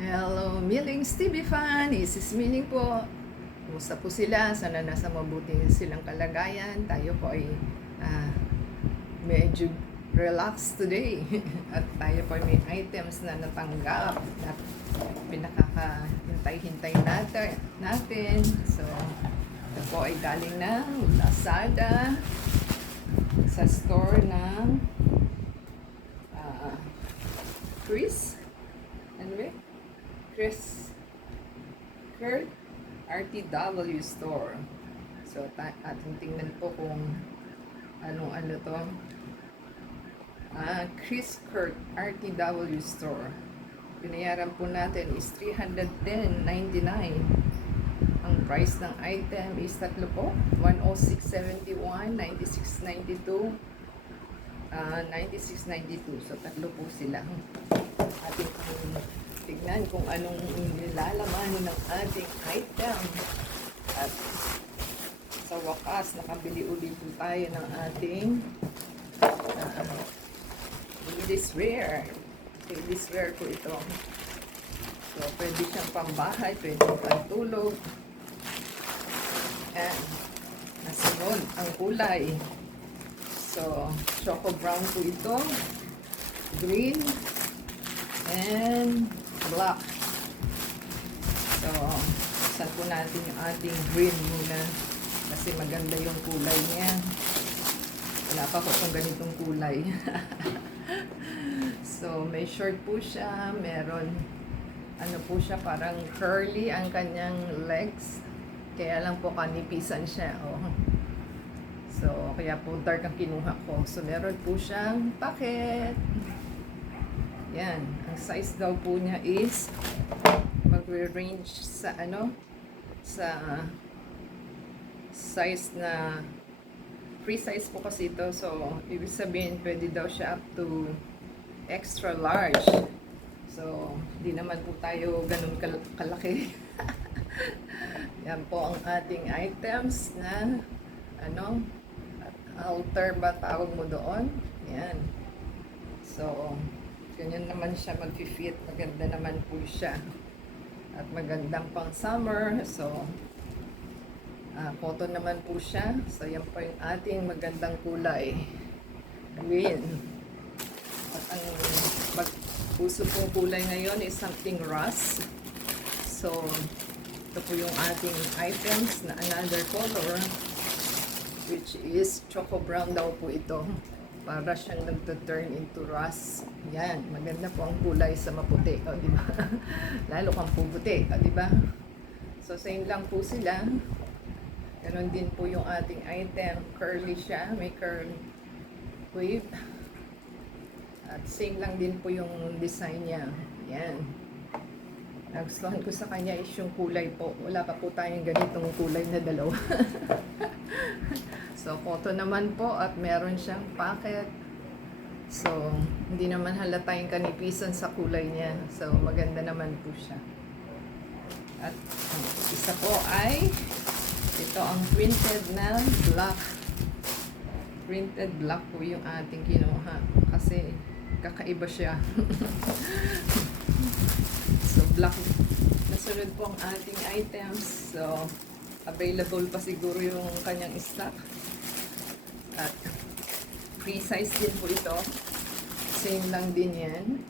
Hello, Millings TV fan! Isis Milling po. Kumusta po sila? Sana nasa mabuti silang kalagayan. Tayo po ay medyo relax today. At tayo po ay may items na natanggap at pinakakahintay-hintay natin. So, ito po ay galing ng Lazada sa store ng Chris. Ano ba? Chris Kurt RTW store. So, ating tingnan po kung ano to. Chris Kurt RTW store. Binayaran po natin is $310.99. Ang price ng item is tatlo po. 106.71, 96.92, 96.92. So, tatlo po sila. Ating tignan kung anong nilalaman ng ating item. At sa wakas, nakabili ulit po tayo ng ating ladies wear. Ladies wear po ito. So, pwede siyang pambahay, pwede pantulog. And nasunod ang kulay. So, choco brown po ito. Green and black. So, saan po natin yung ating green muna kasi maganda yung kulay niya. Wala pa po kung ganitong kulay. So, may short po siya. Meron, ano po siya, parang curly ang kanyang legs. Kaya lang po kanipisan siya. Oh. So, kaya po dark ang kinuha ko. So, meron po siyang packet. Yan. Ang size daw po niya is magre-range sa sa size na free size po kasi ito. So, ibig sabihin pwede daw siya up to extra large. So, di naman po tayo ganun kalaki. Yan po ang ating items na altar ba tawag mo doon? Yan. So, ganyan naman siya mag-fit. Maganda naman po siya. At magandang pang summer. So, cotton naman po siya. So, yan po yung ating magandang kulay. Green. At ang puso pong kulay ngayon is something rust. So, ito po yung ating items na another color, which is choco brown daw po ito. Para siyang nagto-turn into rust. Yan, maganda po ang kulay sa maputi, o di ba? Lalo kang puputi, o di ba? So same lang po sila. Ganon din po yung ating item, curly siya, may curl wave. At same lang din po yung design niya. Yan. Nagustuhan ko sa kanya is yung kulay po. Wala pa po tayong ganitong kulay na dalawa. So, cotton naman po at meron siyang packet. So, hindi naman halata yung kanipisan sa kulay niya. So, maganda naman po siya. At isa po ay ito ang printed na black. Printed black po yung ating kinuha. Kasi kakaiba siya. So, black. Nasunod po ang ating items. So, available pa siguro yung kanyang stock. At free size din po ito. Same lang din yan.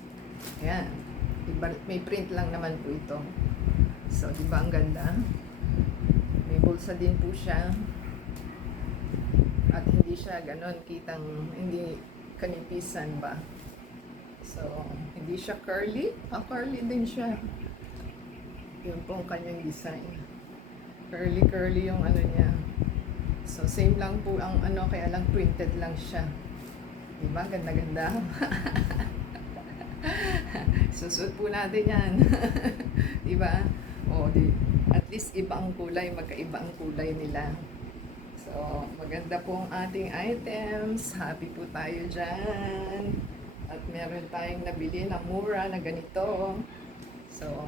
Ayan. May print lang naman po ito. So, diba ang ganda? May bulsa din po siya. At hindi siya ganon kitang, hindi kanipisan ba. So, hindi siya curly. Curly din siya. Yun po ang kanyang design. Curly yung niya. So, same lang po ang kaya lang printed lang siya. Diba? Ganda-ganda. Susuot po natin yan. Diba? At least iba ang kulay, magkaiba ang kulay nila. So, maganda po ang ating items. Happy po tayo dyan. At meron tayong nabili na mura na ganito. So,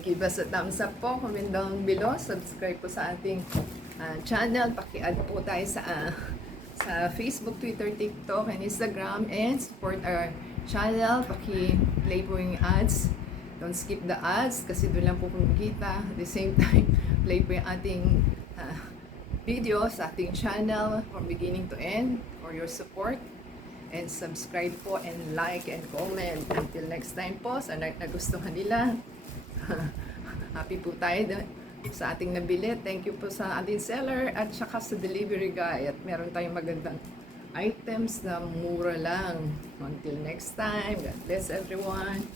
give us a thumbs up po. Comment down below. Subscribe po sa ating channel. Paki-add po tayo sa Facebook, Twitter, TikTok, and Instagram. And support our channel. Paki-play po yung ads Don't skip the ads kasi doon lang po kumikita. At the same time, play po yung ating video sa ating channel from beginning to end for your support. And subscribe po and like and comment. Until next time po, sana nagustuhan nila. Happy po tayo sa ating nabili. Thank you po sa ating seller at saka sa delivery guy. At meron tayong magandang items na mura lang. Until next time, God bless everyone.